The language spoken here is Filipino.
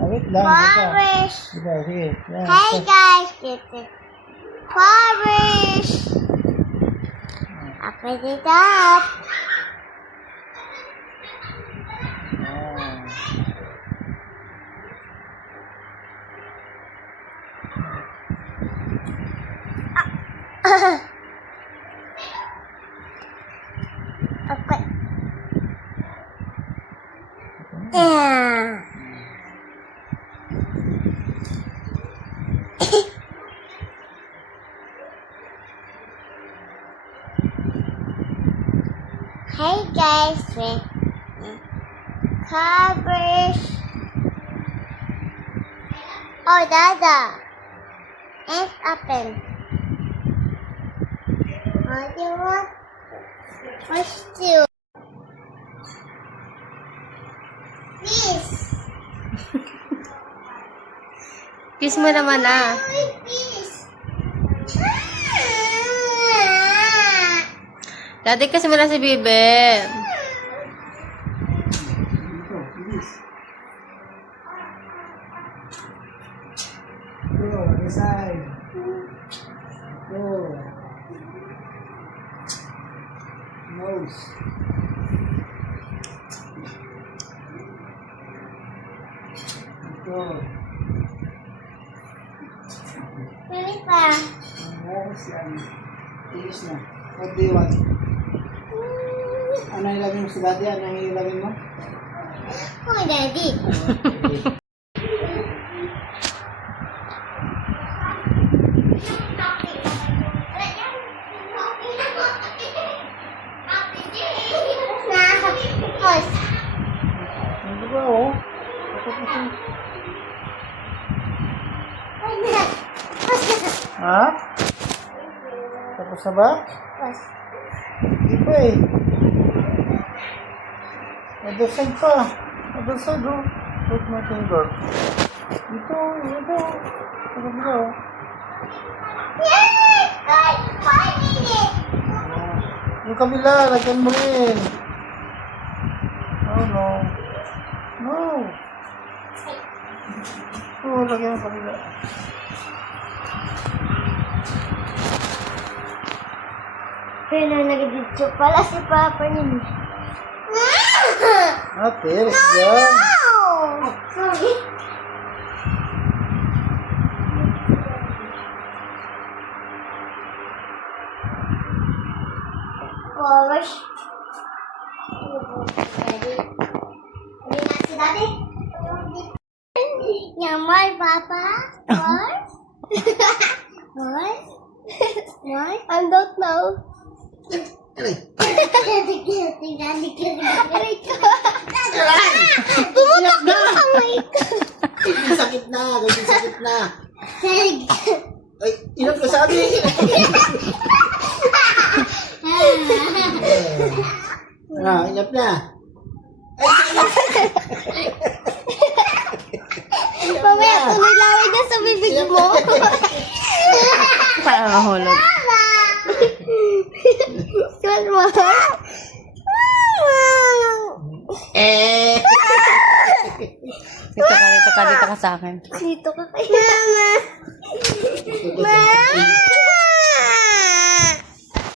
Wait lang. Forest. Diba, sige. Yan. Hey guys, this is Forest. Open it up. Okay. Yeah. Hey guys, with covers. Oh, Dada. It's open. What do you want? What's two? Please. Kiss mo naman ah. Please. Dati kasi mo na si Bibe. Dito, bilis. Ito, other side. Ito. Nose. Ito. Pili pa. Yes, yan. Tiis na. What do you want? Ano ilagay mo sa dati? Ano ilagay mo? Oh, Daddy. Nakakapos. Ano ba oh? Ha? Tapos na ba? Tapos. Hindi pa eh. Other side pa. Other side oh. Put my finger. Ito, ito. Ano ba oh? Yes! Good! 5 minutes! Yung kabila, lagyan mo rin. Oh no. No. Oh, lagyan mo kabila. Pero nag-video pala si Papa niya. Ate, let's go. Sorry. Gosh. Daddy. Hindi na si Daddy. Yamal, Papa. What? What? What? I don't know. Pumutok ka sa kamay ko. Sakit na, sakit na. Ay, inap na sabi. Inap na. Mamaya tuloy laway na sa bibig mo. Parang mahulog. Saan mo? Dito ka sa akin. Dito ka kay Mama. Mama.